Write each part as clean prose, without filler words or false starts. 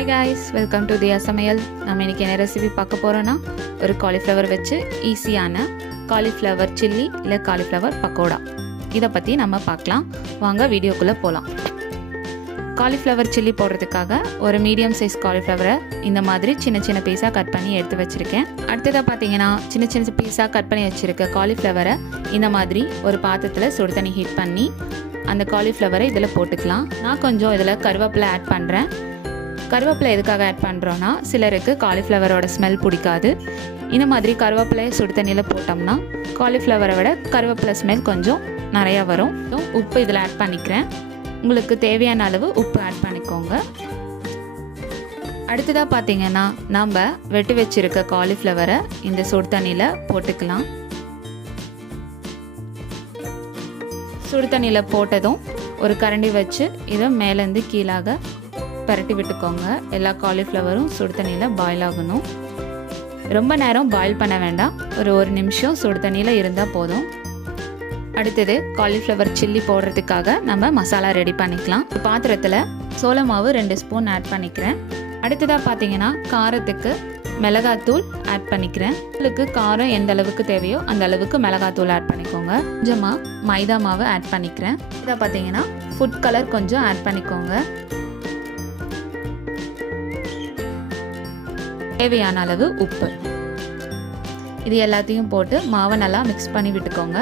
Hi guys, welcome to Samayal. நம்ம இன்னைக்கு என்ன ரெசிபி பார்க்க போறோம்னா ஒரு காலிஃப்ளவர் வச்சு ஈஸியான காலிஃப்ளவர் சில்லி இல்ல காலிஃப்ளவர் பக்கோடா இத பத்தி நம்ம பார்க்கலாம். வாங்க வீடியோக்குள்ள போலாம். காலிஃப்ளவர் சில்லி போடுறதுக்காக ஒரு மீடியம் சைஸ் காலிஃப்ளவரை இந்த மாதிரி சின்ன சின்ன பீஸா கட் பண்ணி எடுத்து வச்சிருக்கேன். அடுத்ததா பாத்தீங்கன்னா சின்ன சின்ன பீஸா கட் பண்ணி வச்சிருக்க காலிஃப்ளவரை இந்த மாதிரி ஒரு பாத்திரத்துல சுடு தண்ணி ஹீட் பண்ணி அந்த காலிஃப்ளவரை இதல போட்டுக்கலாம். நான் கொஞ்சம் இதல கருவேப்பிலை ஆட் பண்றேன். கருவேப்பிலை எதுக்காக ஆட் பண்ணுறோன்னா சிலருக்கு காலிஃப்ளவரோட ஸ்மெல் பிடிக்காது. இந்த மாதிரி கருவேப்பிலையை சுடு தண்ணியில் போட்டோம்னா காலிஃப்ளவரை விட கருவேப்பிலை ஸ்மெல் கொஞ்சம் நிறையா வரும். உப்பு இதில் ஆட் பண்ணிக்கிறேன். உங்களுக்கு தேவையான அளவு உப்பு ஆட் பண்ணிக்கோங்க. அடுத்ததாக பார்த்தீங்கன்னா நம்ம வெட்டி வச்சுருக்க காலிஃப்ளவரை இந்த சுடு தண்ணியில் போட்டுக்கலாம். சுடு தண்ணியில் போட்டதும் ஒரு கரண்டி வச்சு இதை மேலேருந்து கீழாக பரட்டி விட்டுக்கோங்க. எல்லா காலிஃப்ளவரும் சுடு தண்ணியில் பாயில் ஆகணும். ரொம்ப நேரம் பாயில் பண்ண வேண்டாம், ஒரு நிமிஷம் சுடு தண்ணியில் இருந்தால் போதும். அடுத்தது காலிஃப்ளவர் சில்லி போடுறதுக்காக நம்ம மசாலா ரெடி பண்ணிக்கலாம். பாத்திரத்தில் சோள மாவு 2 ஸ்பூன் ஆட் பண்ணிக்கிறேன். அடுத்ததாக பார்த்தீங்கன்னா காரத்துக்கு மிளகாத்தூள் ஆட் பண்ணிக்கிறேன். உங்களுக்கு காரம் எந்த அளவுக்கு தேவையோ அந்த அளவுக்கு மிளகாத்தூள் ஆட் பண்ணிக்கோங்க. கொஞ்சமாக மைதா மாவு ஆட் பண்ணிக்கிறேன். இதை பார்த்தீங்கன்னா ஃபுட் கலர் கொஞ்சம் ஆட் பண்ணிக்கோங்க. தேவையான அளவு உப்பு. இது எல்லாத்தையும் போட்டு மாவை நல்லா மிக்ஸ் பண்ணி விட்டுக்கோங்க.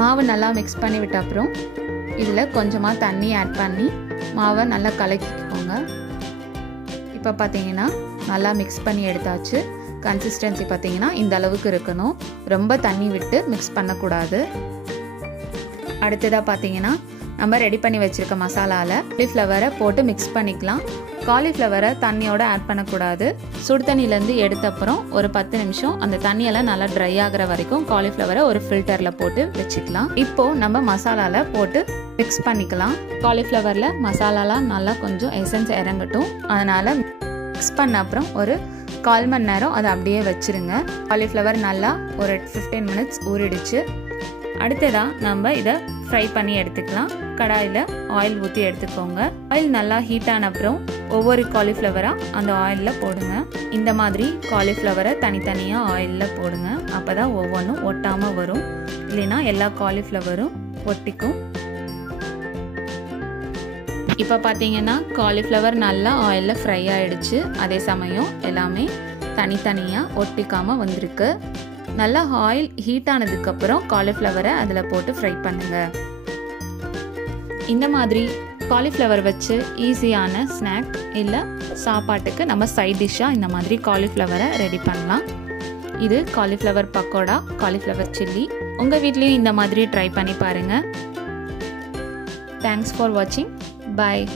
மாவு நல்லா மிக்ஸ் பண்ணி விட்ட அப்புறம் இதில் கொஞ்சமாக தண்ணி ஆட் பண்ணி மாவை நல்லா கலக்கிக்கோங்க. இப்போ பார்த்தீங்கன்னா நல்லா மிக்ஸ் பண்ணி எடுத்தாச்சு. கன்சிஸ்டன்சி பார்த்தீங்கன்னா இந்த அளவுக்கு இருக்கணும். ரொம்ப தண்ணி விட்டு மிக்ஸ் பண்ணக்கூடாது. அடுத்ததாக பார்த்தீங்கன்னா நம்ம ரெடி பண்ணி வச்சுருக்க மசாலாவில் காலிஃப்ளவரை போட்டு மிக்ஸ் பண்ணிக்கலாம். காலிஃப்ளவரை தண்ணியோடு ஆட் பண்ணக்கூடாது. சுடு தண்ணியிலேருந்து எடுத்த அப்புறம் ஒரு 10 நிமிஷம் அந்த தண்ணியெல்லாம் நல்லா ட்ரை ஆகிற வரைக்கும் காலிஃப்ளவரை ஒரு ஃபில்டரில் போட்டு வச்சுக்கலாம். இப்போது நம்ம மசாலாவில் போட்டு மிக்ஸ் பண்ணிக்கலாம். காலிஃப்ளவரில் மசாலாலாம் நல்லா கொஞ்சம் எசன்ஸ் இறங்கட்டும். அதனால் மிக்ஸ் பண்ண அப்புறம் ஒரு 1/4 மணி நேரம் அதை அப்படியே வச்சுருங்க. காலிஃப்ளவர் நல்லா ஒரு 15 மினிட்ஸ் ஊறிடுச்சு. அடுத்ததாக நம்ம இதை ஃப்ரை பண்ணி எடுத்துக்கலாம். கடாயில் ஆயில் ஊற்றி எடுத்துக்கோங்க. ஆயில் நல்லா ஹீட் ஆன அப்புறம் ஒவ்வொரு காலிஃப்ளவராக அந்த ஆயிலில் போடுங்க. இந்த மாதிரி காலிஃப்ளவரை தனித்தனியாக ஆயிலில் போடுங்க. அப்போ தான் ஒவ்வொன்றும் ஒட்டாமல் வரும். இல்லைன்னா எல்லா காலிஃப்ளவரும் ஒட்டிக்கும். இப்போ பார்த்தீங்கன்னா காலிஃப்ளவர் நல்லா ஆயிலில் ஃப்ரை ஆகிடுச்சு. அதே சமயம் எல்லாமே தனித்தனியாக ஒட்டிக்காமல் வந்திருக்கு. நல்லா ஆயில் ஹீட் ஆனதுக்கப்புறம் காலிஃப்ளவரை அதில் போட்டு ஃப்ரை பண்ணுங்கள். இந்த மாதிரி காலிஃப்ளவர் வச்சு ஈஸியான ஸ்நாக் இல்லை சாப்பாட்டுக்கு நம்ம சைட் டிஷ்ஷாக இந்த மாதிரி காலிஃப்ளவரை ரெடி பண்ணலாம். இது காலிஃப்ளவர் பக்கோடா, காலிஃப்ளவர் சில்லி. உங்கள் வீட்லேயும் இந்த மாதிரி ட்ரை பண்ணி பாருங்கள். தேங்க்ஸ் ஃபார் வாட்சிங். பாய்.